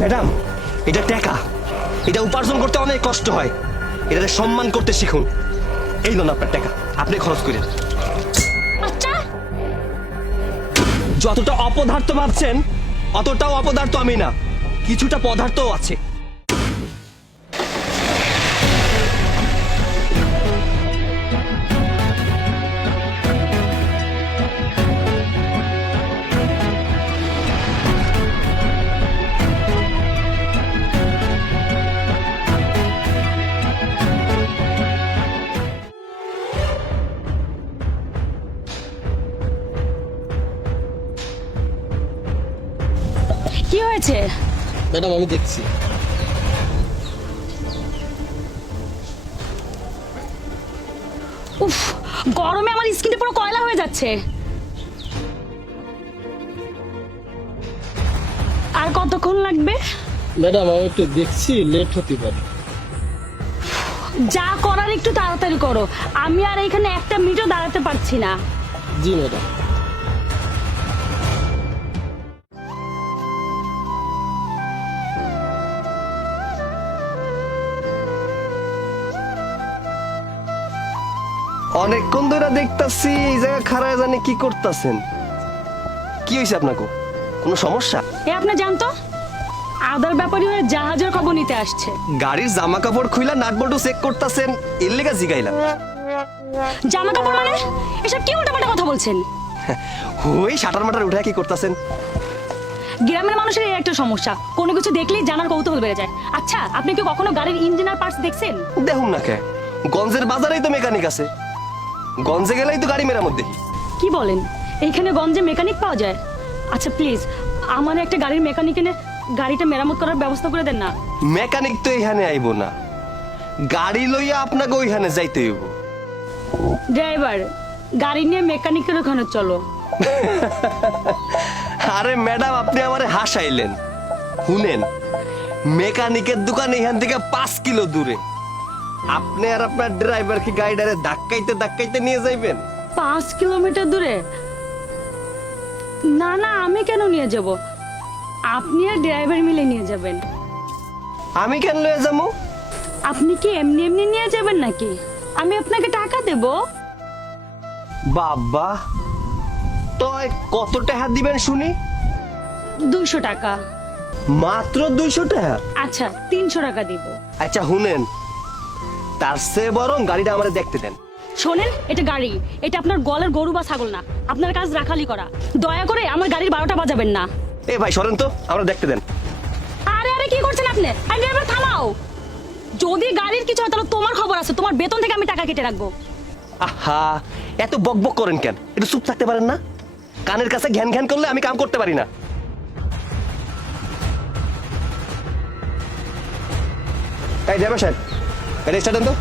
Madam, এটা টাকা, এটা উপার্জন করতে অনেক কষ্ট হয়, এটা সম্মান করতে শিখুন। এই লোন আপনার টাকা, আপনি খরচ করেন। আচ্ছা, যতটা অপদার্থ ভাবছেন অতটাও অপদার্থ আমি না, কিছুটা পদার্থও আছে। কি হয়েছে? ম্যাডাম আমি দেখছি। উফ, গরমে আমার স্কিনটা পুরো কয়লা হয়ে যাচ্ছে। আর কতক্ষণ লাগবে? ম্যাডাম আমি একটু দেখছি, লেট হতে পারে। যা করার একটু তাড়াতাড়ি করো, আমি আর এখানে একটা মিনিটও দাঁড়াতে পারছি না। জি ম্যাডাম। অনেকক্ষণ ধরে দেখতাছি এই জায়গা খাড়ায় জানি কি করতেছেন। কি হয়েছে আপনাকে? কোনো সমস্যা? এ আপনি জানতো আদার ব্যাপারী হয়ে জাহাজের খবর নিতে আসছে। গাড়ির জামা কাপড় খুইলা নাট বল্টু চেক করতেছেন, এর লেগা জিগাইলাম। জামা কাপড় মানে? এসব কি উল্টাপাল্টা কথা বলছেন? ওই শাটার মাটার উঠে কি করতেছেন? গ্রামের মানুষের এই একটা সমস্যা, কোনো কিছু দেখলেই জানার কৌতূহল বেড়ে যায়। আচ্ছা, আপনি কি কখনো গাড়ির ইঞ্জিন আর পার্টস দেখছেন? দেখুন না কে, গঞ্জের বাজারেই তো মেকানিক আছে, গঞ্জে গেলেই তো গাড়ি মেরামত দেখি। কি বলেন, এইখানে গঞ্জে মেকানিক পাওয়া যায়? আচ্ছা প্লিজ, আমার একটা গাড়ির মেকানিক এনে গাড়িটা মেরামত করার ব্যবস্থা করে দেন না। মেকানিক তো এখানে আইব না, গাড়ি লইয়া আপনাকে ওইখানে যাইতে হইব। ড্রাইভার, গাড়ি নিয়ে মেকানিকের ওখানে চলো। আরে ম্যাডাম, আপনি আমারে হাসাইলেন। শুনেন, মেকানিকের দোকান এখান থেকে 5 কিলো দূরে। আপনি আর আপনার ড্রাইভার কি গাড়িটারে ধাক্কাইতে ধাক্কাইতে নিয়ে যাইবেন? 5 কিলোমিটার দূরে? না না, আমি কেন নিয়ে যাব? আপনি আর ড্রাইভার মিলে নিয়ে যাবেন। আমি কেন লয়ে যাবো? আপনি কি এমনি এমনি নিয়ে যাবেন নাকি? আমি আপনাকে টাকা দেব। বাবা, তো কত টাকা দিবেন শুনি? 200 টাকা। মাত্র 200 টাকা? আচ্ছা, 300 টাকা দিব। আচ্ছা শুনেন, তার চেয়ে বরং গাড়িটা আমারে দেখতে দেন। শোনেন, এটা গাড়ি, এটা আপনার গলের গরু বা ছাগল না। আপনার কাজ রাখালি করা। দয়া করে আমার গাড়ির 12টা বাজাবেন না। এ ভাই সরেন তো, আমরা দেখতে দেন। আরে আরে, কি করছেন আপনি? আরে ড্রাইভার থামাও। যদি গাড়ির কিছু হয় তাহলে তোমার খবর আছে, তোমার বেতন থেকে আমি টাকা কেটে রাখবো। আহা, এত বকবক করেন কেন? একটু চুপ থাকতে পারেন না? কানের কাছে ঘ্যান ঘ্যান করলে আমি কাম করতে পারি না। এই ড্রাইভার সাহেব, গাড়ি স্টার্ট দেন তো।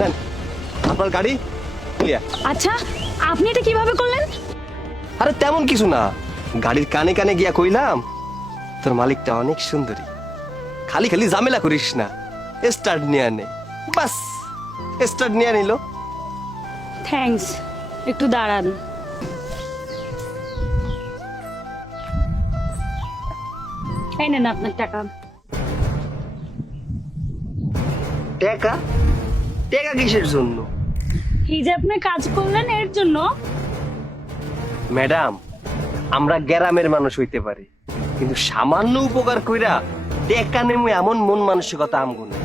নেন, আপনার গাড়ি ক্লিয়ার। আচ্ছা, আপনি এটা কিভাবে করলেন? আরে তেমন কিছু না, গাড়ির কানে কানে গিয়া কইলাম তোর মালিকটা অনেক সুন্দরী, খালি খালি ঝামেলা করিস না, স্টার্ট নিয়ে নে। বাস, স্টার্ট নিয়ে নিল। থ্যাঙ্কস, একটু দাঁড়ান। এই নেন আপনার টাকা। টাকা? টাকা কিসের জন্য? এই যে আপনি কাজ করলেন এর জন্য। ম্যাডাম, আমরা গ্রামের মানুষ হইতে পারি, কিন্তু সামান্য উপকার কইরা টাকা নেমু এমন মন মানসিকতা আমগো না।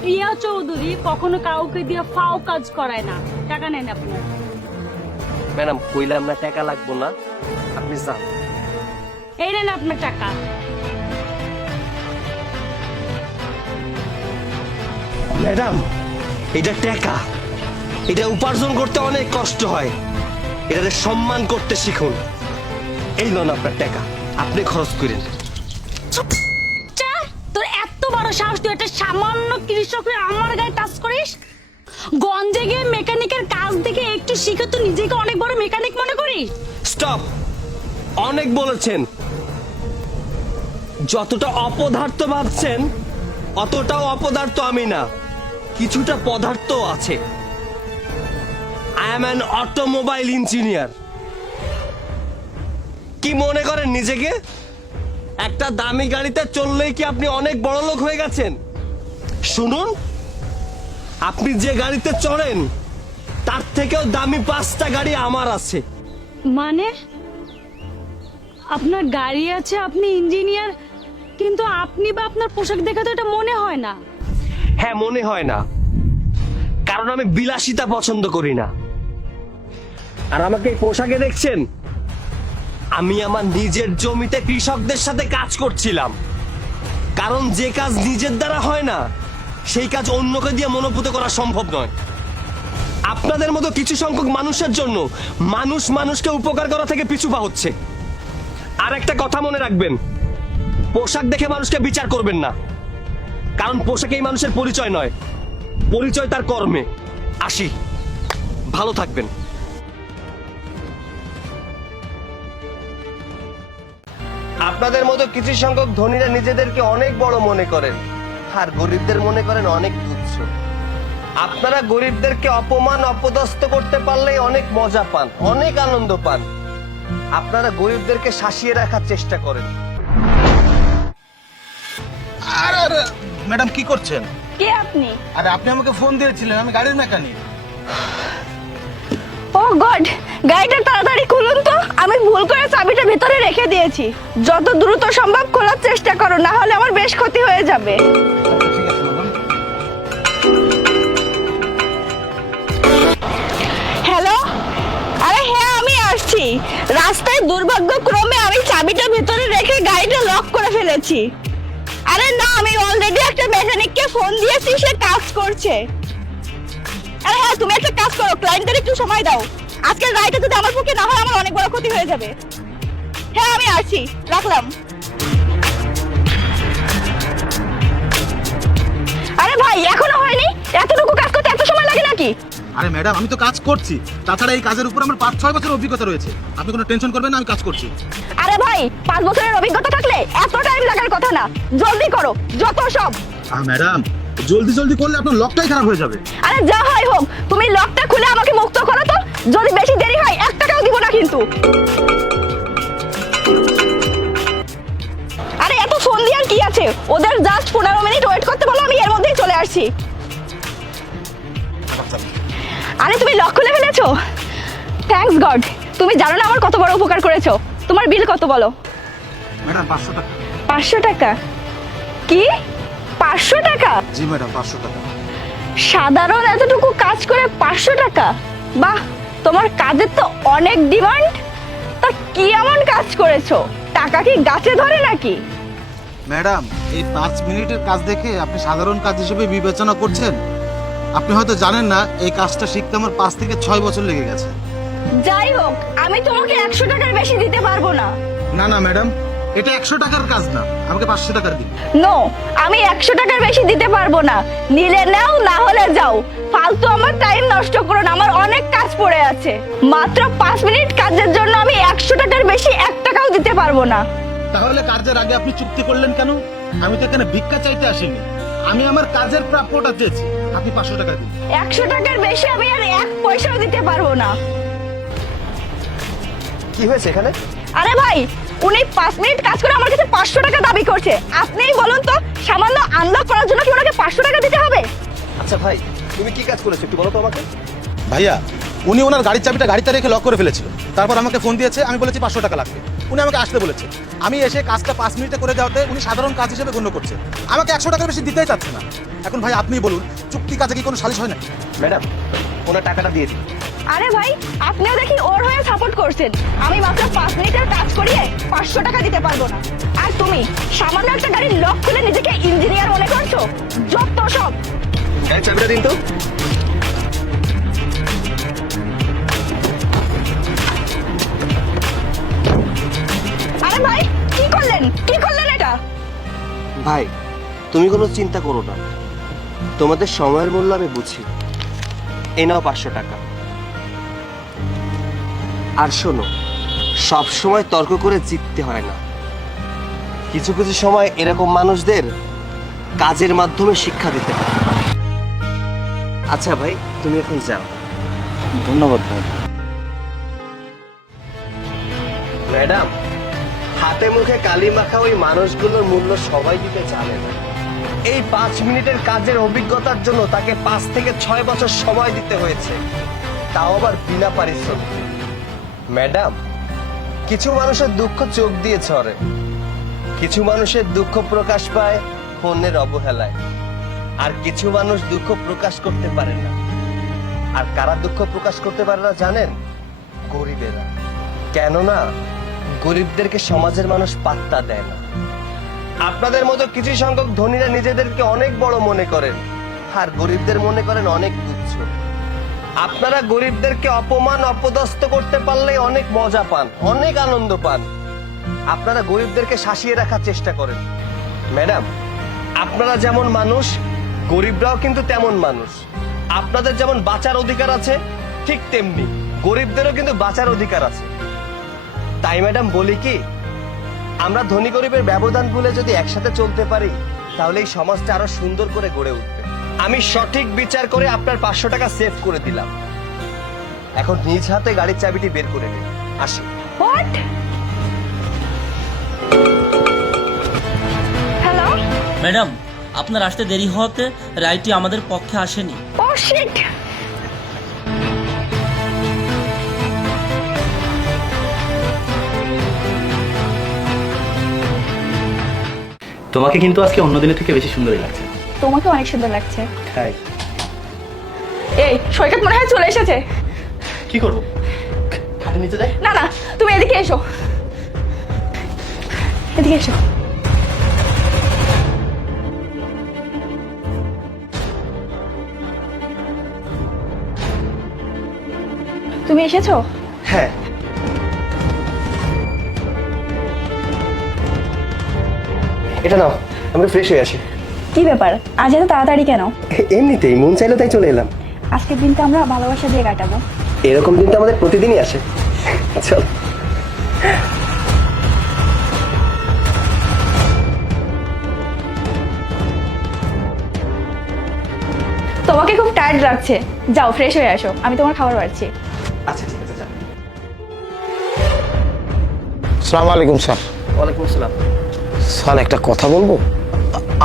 প্রিয়া চৌধুরী কখনো কাউকে দিয়ে ফাও কাজ করায় না। টাকা নেন আপনার। ম্যাডাম কইলাম না টাকা লাগবো না, আপনি যান। এই নেন আপনার টাকা। ম্যাডাম, এটা টাকা, এটা উপার্জন করতে অনেক কষ্ট হয়, এটারে সম্মান করতে শিখুন। এই লোন আপনার টাকা, আপনি খরচ করেন। চা, তোর এত বড় সাহস, তুই একটা সামান্য কৃষক হয়ে আমার গায়ে টাচ করিস? গঞ্জে গিয়ে মেকানিকের কাজ দেখে একটু শিখে তুই নিজেকে অনেক বড় মেকানিক মনে করিস? স্টপ, অনেক বলেছেন। যতটা অপদার্থ ভাবছেন অতটাও অপদার্থ আমি না, কিছুটা পদার্থ আছে। I am an automobile engineer. কি মনে করেন নিজেকে? একটা দামি গাড়িতে চললেই কি আপনি অনেক বড় লোক হয়ে গেছেন? শুনুন, আপনি যে গাড়িতে চড়েন তার থেকেও দামি 5টা গাড়ি আমার আছে। মানে আপনার গাড়ি আছে, আপনি ইঞ্জিনিয়ার, কিন্তু আপনি বা আপনার পোশাক দেখে তো এটা মনে হয় না। হ্যাঁ, মনে হয় না, কারণ আমি বিলাসিতা পছন্দ করি না। আর আমাকে এই পোশাকে দেখছেন, আমি আমার নিজের জমিতে কৃষকদের সাথে কাজ করছিলাম। কারণ যে কাজ নিজের দ্বারা হয় না, সেই কাজ অন্যকে দিয়ে মনোভূত করা সম্ভব নয়। আপনাদের মতো কিছু সংখ্যক মানুষের জন্য মানুষ মানুষকে উপকার করা থেকে পিছু পা হচ্ছে। আর একটা কথা মনে রাখবেন, পোশাক দেখে মানুষকে বিচার করবেন না, কারণ পোশাকেই মানুষের পরিচয় নয়, পরিচয় তার কর্মে। আসি, ভালো থাকবেন। আপনাদের মতো কিছু সংখ্যক ধনীরা নিজেদেরকে অনেক বড় মনে করেন, আর গরিবদের মনে করেন অনেক তুচ্ছ। আপনারা গরিবদেরকে অপমান অপদস্থ করতে পারলেই অনেক মজা পান, অনেক আনন্দ পান। আপনারা গরিবদেরকে শাসিয়ে রাখার চেষ্টা করেন। আরে আরে ম্যাডাম কি করছেন? কে আপনি? আরে আপনি আমাকে ফোন দিয়েছিলেন, আমি গাড়ির মেকানিক। ও গড, গাড়িটা তাড়াতাড়ি খুলুন তো। আমি ভুল করে চাবিটা ভিতরে রেখে দিয়েছি। যত দ্রুত সম্ভব খোলার চেষ্টা করো, না হলে আমার বেশ ক্ষতি হয়ে যাবে। আচ্ছা ঠিক আছে ম্যাডাম। হ্যালো, আরে হ্যাঁ আমি আসছি। রাস্তায় দুর্ভাগ্যক্রমে আমি চাবিটা ভিতরে রেখে গাড়িটা লক করে ফেলেছি। আরে না, আমি অলরেডি একটা মেকানিককে ফোন দিয়েছি, সে কাজ করছে। আরে হ্যাঁ, তুমি একটা কাজ করো, ক্লায়েন্টদের একটু সময় দাও। আজকের রাইডটা যদি আমার পক্ষে না হয়, আমার অনেক বড় ক্ষতি হয়ে যাবে। হ্যাঁ আমি আসছি, রাখলাম। আরে ভাই, এখনো হয়নি? এতটুকু কাজ করতে এত সময় লাগে নাকি? আরে ম্যাডাম আমি তো কাজ করছি, তাছাড়া এই কাজের উপর আমার 5-6 বছরের অভিজ্ঞতা রয়েছে। আপনি কোনো টেনশন করবেন না, আমি কাজ করছি। আরে ভাই, 5 বছরের অভিজ্ঞতা থাকলে এত টাইম লাগার কথা না। জলদি করো, যত সব। আর ম্যাডাম জলদি জলদি করলে আপনার লকটাই খারাপ হয়ে যাবে। আরে যা হয় হোক, তুমি লকটা খুলে আমাকে মুক্ত করো তো। যদি বেশি দেরি হয় 1 টাকাও দিব না কিন্তু। আরে এত ফোন দিয়ে আর কি আছে? ওদের জাস্ট 15 মিনিট ওয়েট করতে বলো, আমি এর মধ্যেই চলে আসছি। আরে তুমি লক খুলে ফেলেছো? Thanks god. তুমি জানো না আমার কত বড় উপকার করেছো। তোমার বিল কত বলো? ম্যাডাম 500 টাকা। 500 টাকা? কি 500 টাকা? জি ম্যাডাম 500 টাকা। সাধারণ এতটুকু কাজ করে 500 টাকা? বাহ, তোমার কাজের তো অনেক ডিমান্ড। তা কি এমন কাজ করেছো? টাকা কি গাছে ধরে নাকি? ম্যাডাম এই 5 মিনিটের কাজ দেখে আপনি সাধারণ কাজ হিসেবে বিবেচনা করছেন। আপনি হয়তো জানেন না এই কাজটা শিখতে আমার 5 থেকে 6 বছর লেগে গেছে। যাই হোক, আমি তোমাকে 100 টাকার বেশি দিতে পারবো না। না না ম্যাডাম, এটা 100 টাকার কাজ না, আমাকে 500 টাকার দিন। নো, আমি 100 টাকার বেশি দিতে পারবো না। নিলে নাও, না হলে যাও। ফালতু আমার টাইম নষ্ট করো না, আমার অনেক কাজ পড়ে আছে। মাত্র 5 মিনিট কাজের জন্য আমি 100 টাকার বেশি 1 টাকাও দিতে পারবো না। তাহলে কাজের আগে আপনি চুক্তি করলেন কেন? আমি তো এখানে ভিক্ষা চাইতে আসিনি, আমি আমার কাজের প্রাপ্যটা চেয়েছি। আপনি 500 টাকা দিন। 100 টাকার বেশি আমি আর 1 পয়সাও দিতে পারবো না। কি হয়েছে এখানে? আরে ভাই, উনি 5 মিনিট কাজ করে আমার কাছে 500 টাকা দাবি করছে। আপনিই বলুন তো, সামান্য আনলক করার জন্য কি ওনাকে 500 টাকা দিতে হবে? আচ্ছা ভাই, তুমি কি কাজ করেছো একটু বলো তো আমাকে। ভাইয়া, উনি ওনার গাড়ির চাবিটা গাড়িতে রেখে লক করে ফেলেছিল। তারপর আমাকে ফোন দিয়েছে, আমি বলেছি 500 টাকা লাগবে। উনি আমাকে আসতে বলেছে। আমি এসে কাজটা 5 মিনিটে করে দেওয়াতে উনি সাধারণ কাজ হিসেবে গণ্য করছে, আমাকে 100 টাকার বেশি দিতেই চাচ্ছে না। এখন ভাই আপনিই বলুন, চুক্তি কাজে কি কোনো সালিশ হয় না? ম্যাডাম, ওনার টাকাটা দিয়ে দিন। আরে ভাই, আপনিও দেখি ওর হয়ে সাপোর্ট করছেন। আমি মাত্র 5 মিনিটের কাজ করিয়ে 500 টাকা দিতে পারবো না। আর তুমি সামান্য একটা গাড়ির লক খুলে নিজেকে ইঞ্জিনিয়ার মনে করছো? যত সব। হ্যাঁ, চাবিটা দিন তো। আরে ভাই, কি করলেন? কি করলেন এটা? ভাই, তুমি কোনো চিন্তা করো না, তোমাদের সময়ের মূল্য আমি বুঝি। এই নাও 500 টাকা। আর শোনো, সব সময় তর্ক করে জিততে হয় না। কিছু কিছু সময় এরকম মানুষদের কাজের মাধ্যমে শিক্ষা দিতে হয়। আচ্ছা ভাই, তুমি এখন যাও। ধন্যবাদ ভাই। ম্যাডাম, হাতে মুখে কালি মাখা ওই মানুষগুলোর মূল্য সবাই দিতে জানে না। এই 5 মিনিটের কাজের অভিজ্ঞতার জন্য তাকে 5 থেকে 6 বছর সময় দিতে হয়েছে, তাও আবার বিনা পারিশ্রমিকে। ম্যাডাম, কিছু মানুষের দুঃখ চোখ দিয়ে ঝরে, কিছু মানুষের দুঃখ প্রকাশ পায় অন্যের অবহেলায়, আর কিছু মানুষ দুঃখ প্রকাশ করতে পারে না। আর কারা দুঃখ প্রকাশ করতে পারে না জানেন? গরিবেরা। কেননা গরিবদেরকে সমাজের মানুষ পাত্তা দেয় না। আপনাদের মতো কিছু সংখ্যক ধনীরা নিজেদেরকে অনেক বড় মনে করেন, আর গরিবদের মনে করেন অনেক তুচ্ছ। আপনারা গরিবদেরকে অপমান অপদস্থ করতে পারলে অনেক মজা পান, অনেক আনন্দ পান। আপনারা গরিবদেরকে শাসিয়ে রাখার চেষ্টা করেন। ম্যাডাম, আপনারা যেমন মানুষ, গরিবরাও কিন্তু তেমন মানুষ। আপনাদের যেমন বাঁচার অধিকার আছে, ঠিক তেমনি গরিবদেরও কিন্তু বাঁচার অধিকার আছে। তাই ম্যাডাম বলি কি, আমরা ধনী গরিবের ব্যবধান ভুলে যদি একসাথে চলতে পারি, তাহলে এই সমাজটা আরো সুন্দর করে গড়ে উঠবে। আমি সঠিক বিচার করে আপনার 500 টাকা সেভ করে দিলাম। এখন নিজ হাতে গাড়ির চাবিটি বের করে দিন। আসি। হোয়াট? হ্যালো? ম্যাডাম, আপনার আসতে দেরি হওয়াতে রাইডটি আমাদের পক্ষে আসেনি। ও শিট! তোমাকে কিন্তু আজকে অন্য দিনের থেকে বেশি সুন্দরই লাগছে। তোমাকে অনেক সুন্দর লাগছে। তাই এই সৈকত মনে হয় চলে এসেছে। কি করবো? খাটের নিচে যাই? না না, তুমি এদিকে এসো, এদিকে এসো। তুমি এসেছো? হ্যাঁ, এটা নাও, আমরা ফ্রেশ হয়ে আসি। কি ব্যাপার, আজ এত তাড়াতাড়ি কেন? এমনিতেই মন চাইলো তাই চলে এলাম। আজকের দিনটা আমরা ভালোবাসা দিয়ে কাটাবো। এরকম দিন তো আমাদের প্রতিদিনই আসে। চল। তোমাকে খুব টায়ার্ড লাগছে, যাও ফ্রেশ হয়ে আসো, আমি তোমার খাবার বাড়ছি। আচ্ছা ঠিক আছে, যাও। আসসালামু আলাইকুম স্যার। ওয়ালাইকুম আসসালাম। স্যার একটা কথা বলবো?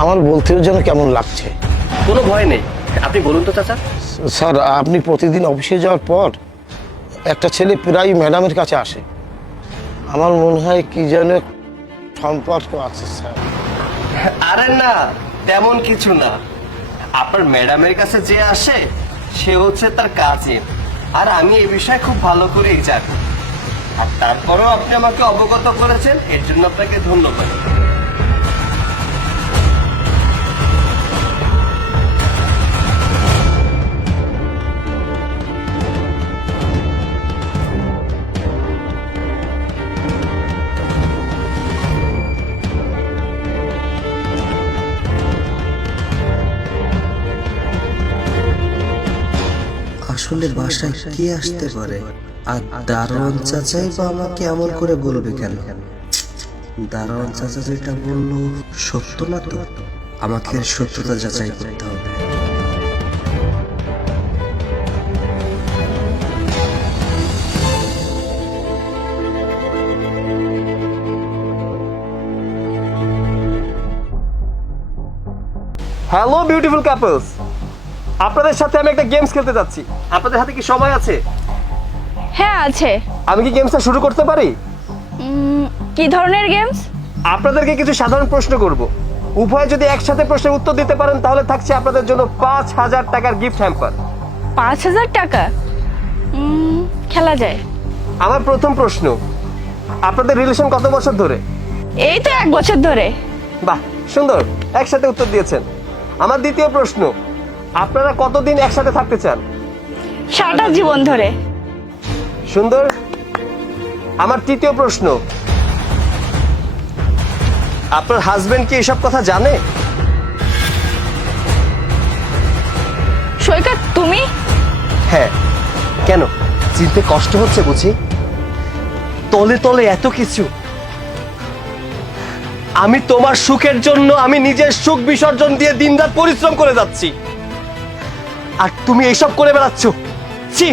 আমার বলতেও যেন কেমন লাগছে। কোনো ভয় নেই, আপনি বলুন তো চাচা। স্যার, আপনি প্রতিদিন অফিসে যাওয়ার পর একটা ছেলে প্রায় ম্যাডামের কাছে আসে। আমার মনে হয় কি যেন সম্পর্ক আছে স্যার। আরে না, তেমন কিছু না। আপনার ম্যাডামের কাছে যে আসে সে হচ্ছে তার কাজিন, আর আমি এই বিষয়ে খুব ভালো করেই জানি। আর তারপরেও আপনি আমাকে অবগত করেছেন, এর জন্য আপনাকে ধন্যবাদ। আসলে বাসায় কে আসতে পারে, আর দারোয়ান চাচাই বা আমাকে এমন করে বলবে কেন? দারোয়ান চাচা যেটা বললো সত্য না তো? আমাকে এর সত্যতা যাচাই করতে হবে। হ্যালো বিউটিফুল কাপলস, আপনাদের সাথে আমি একটা গেমস খেলতে যাচ্ছি। আপনাদের হাতে কি সময় আছে? হ্যাঁ আছে। আমি কি গেমসটা শুরু করতে পারি? কি ধরনের গেমস? আপনাদেরকে কিছু সাধারণ প্রশ্ন করব। উভয়ে যদি একসাথে প্রশ্নের উত্তর দিতে পারেন তাহলে থাকছে আপনাদের জন্য 5000 টাকার গিফট হ্যাম্পার। 5000 টাকা? খেলা যায়। আমার প্রথম প্রশ্ন, আপনাদের রিলেশন কত বছর ধরে? এই তো 1 বছর ধরে। বাহ, সুন্দর, একসাথে উত্তর দিয়েছেন। আমার দ্বিতীয় প্রশ্ন, আপনারা কতদিন একসাথে থাকতে চান? সারাটা জীবন ধরে। সুন্দর। আমার তৃতীয় প্রশ্ন, আপনার হাজবেন্ড কি এসব কথা জানে? সৈকত তুমি? হ্যাঁ। কেন, চিনতে কষ্ট হচ্ছে বুঝি? তলে তলে এত কিছু। আমি তোমার সুখের জন্য আমি নিজের সুখ বিসর্জন দিয়ে দিনরাত পরিশ্রম করে যাচ্ছি, আর তুমি এইসব করে বেড়াচ্ছ। ছি,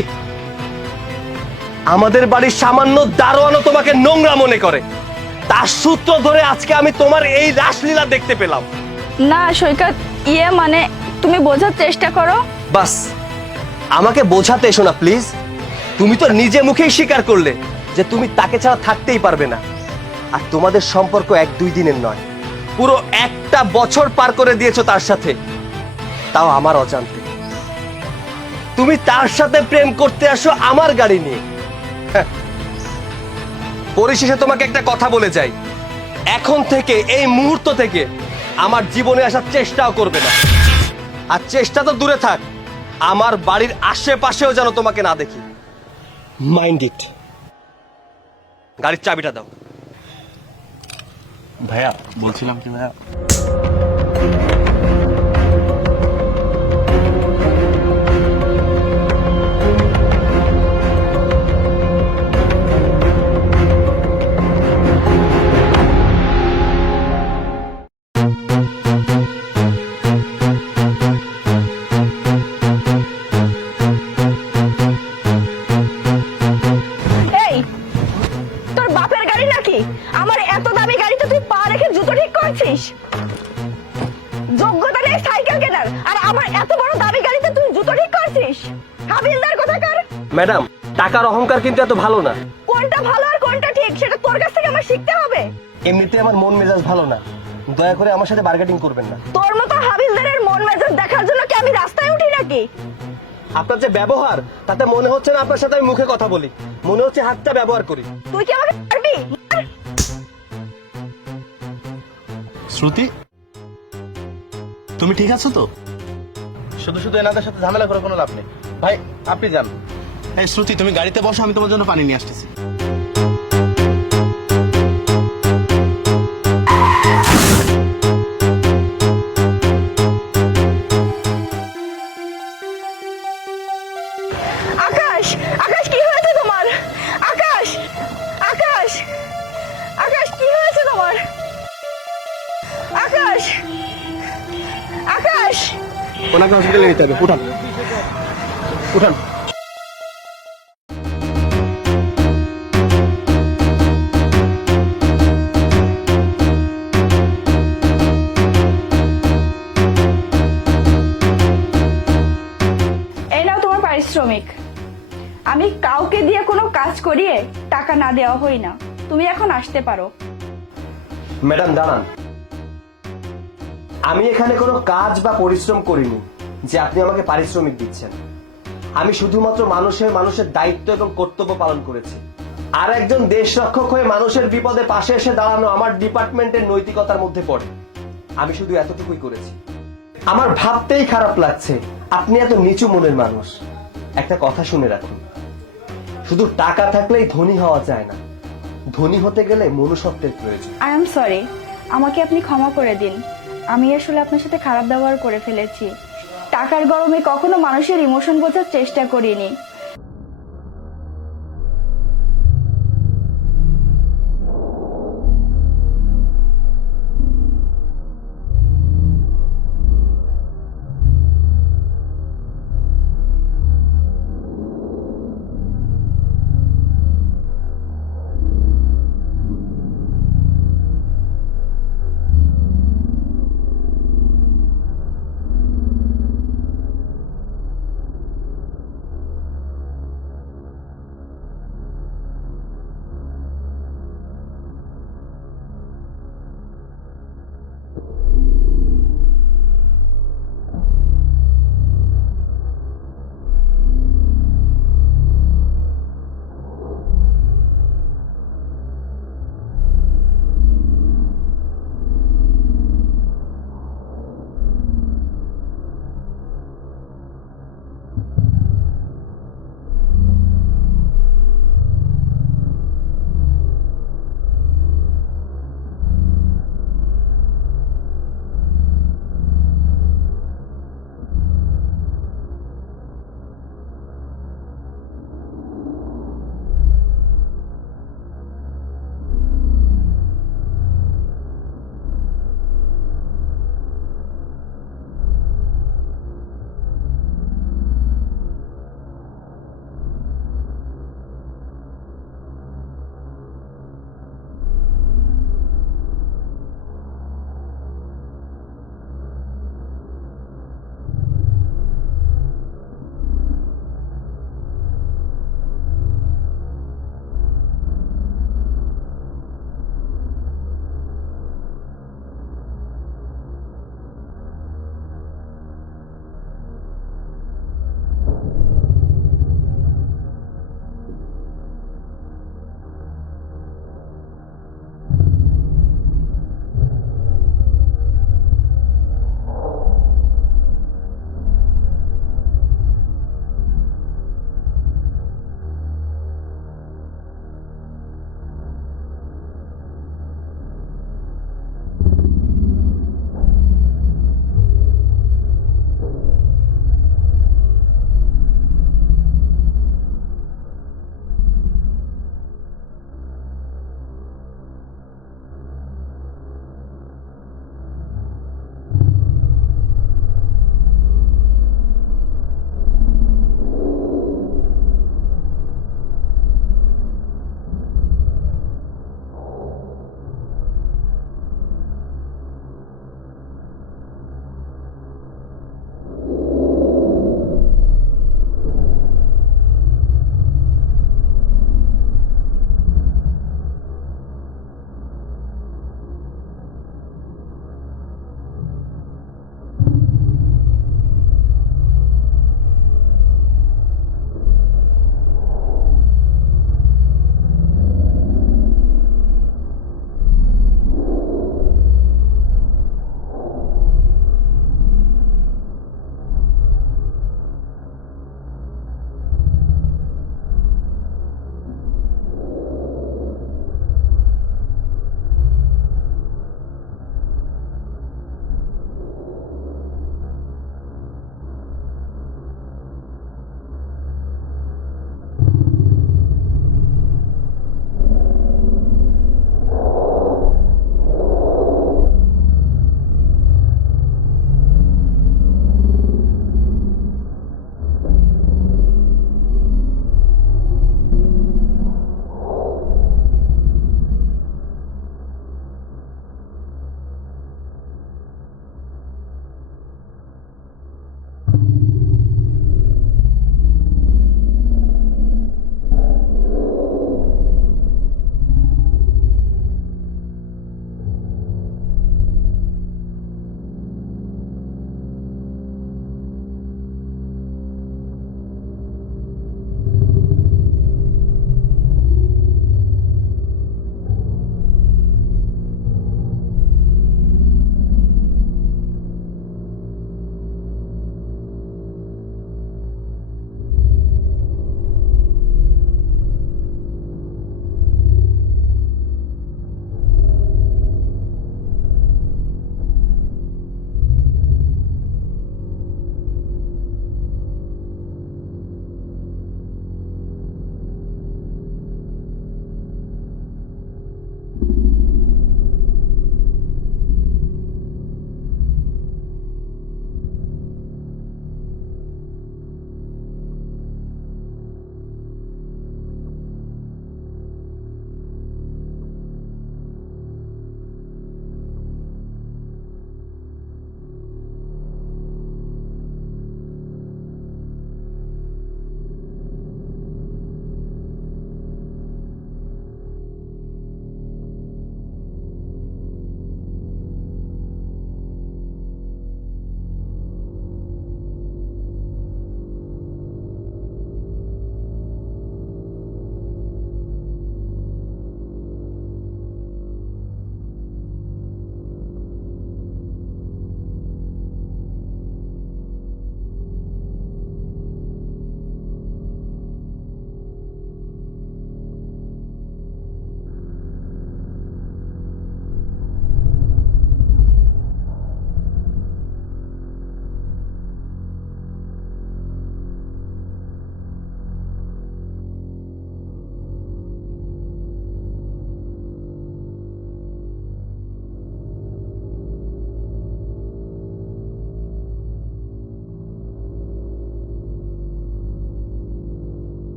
আমাদের বাড়ির সামান্য দারোয়ানও তোমাকে নোংরা মনে করে, তার সূত্র ধরে আজকে আমি তোমার এই রাসলীলা দেখতে পেলাম। না সৈকত, মানে তুমি বোঝার চেষ্টা করো। বাস, আমাকে বোঝাতে এসো না প্লিজ। তুমি তো নিজে মুখেই স্বীকার করলে যে তুমি তাকে ছাড়া থাকতেই পারবে না, আর তোমাদের সম্পর্ক 1-2 দিনের নয়, পুরো 1টা বছর পার করে দিয়েছো তার সাথে, তাও আমার অজান্তে। তুমি তার সাথে প্রেম করতে আসো আমার গাড়ি নিয়ে। হ্যাঁ। পরিশেষে তোমাকে একটা কথা বলে যাই, এখন থেকে এই মুহূর্ত থেকে আমার জীবনে আসার চেষ্টাও করবে না, আর চেষ্টা তো দূরে থাক, আমার বাড়ির আশেপাশেও যেন তোমাকে না দেখি। Mind it. গাড়ির চাবিটা দাও। ভাইয়া বলছিলাম কি ভাইয়া, এই তোর বাপের গাড়ি নাকি? আমার এত দামি গাড়িতে তুই পা রেখে জুতো ঠিক করছিস? যোগ্যতা নেই সাইকেল কেনার, আর আমার এত বড় দামি গাড়িতে তুই জুতো ঠিক করছিস? হাবিলদার কোথাকার! ম্যাডাম, টাকার অহংকার কিন্তু এত ভালো না। কোনটা ভালো আর কোনটা ঠিক সেটা তোর কাছ থেকে আমার শিখতে হবে। এমনিতে আমার মন মেজাজ ভালো না, দয়া করে আমার সাথে বার্গেটিং করবেন না। তোর মতো হাবিলদারের মন মেজাজ দেখার জন্য কি আমি রাস্তায় উঠি নাকি? আপনার যে ব্যবহার, তাতে মনে হচ্ছে না আপনার সাথে আমি মুখে কথা বলি, মনে হচ্ছে হাতটা ব্যবহার করি। তুই কি আমাকে মারবি? শ্রুতি তুমি ঠিক আছো তো? শুধু শুধু এনাদের সাথে ঝামেলা করে কোনো লাভ নেই। ভাই আপনি যান। এই শ্রুতি তুমি গাড়িতে বসো, আমি তোমার জন্য পানি নিয়ে আসতেছি। আকাশ, আকাশ কি হয়েছে তোমার? আকাশ, আকাশ, আকাশ কি হয়েছে তোমার? আকাশ, আকাশ! ওনাকে হসপিটালে নিতে হবে, উঠান উঠান। এই নাও তোমার পারিশ্রমিক। আমি কাউকে দিয়ে কোনো কাজ করিয়ে টাকা না দেওয়া হই না। তুমি এখন আসতে পারো। ম্যাডাম দাঁড়ান, আমি এখানে কোনো কাজ বা পরিশ্রম করিনি যে আপনি আমাকে পারিশ্রমিক দিচ্ছেন। আমি শুধুমাত্র মানুষের দায়িত্ব এবং কর্তব্য পালন করেছি, আর একজন দেশ রক্ষক হয়ে মানুষের বিপদে পাশে এসে দাঁড়ানো আমার ডিপার্টমেন্টের নৈতিকতার মধ্যে পড়ে। আমি শুধু এতটুকুই করেছি। আমার ভাবতেই খারাপ লাগছে আপনি এত নিচু মনের মানুষ। একটা কথা শুনে রাখুন, শুধু টাকা থাকলেই ধনী হওয়া যায় না, ধনী হতে গেলে মনুষ্যত্বের প্রয়োজন। আই এম সরি, আমাকে আপনি ক্ষমা করে দিন। আমি আসলে আপনার সাথে খারাপ ব্যবহার করে ফেলেছি। টাকার গরমে কখনো মানুষের ইমোশন বোঝার চেষ্টা করিনি।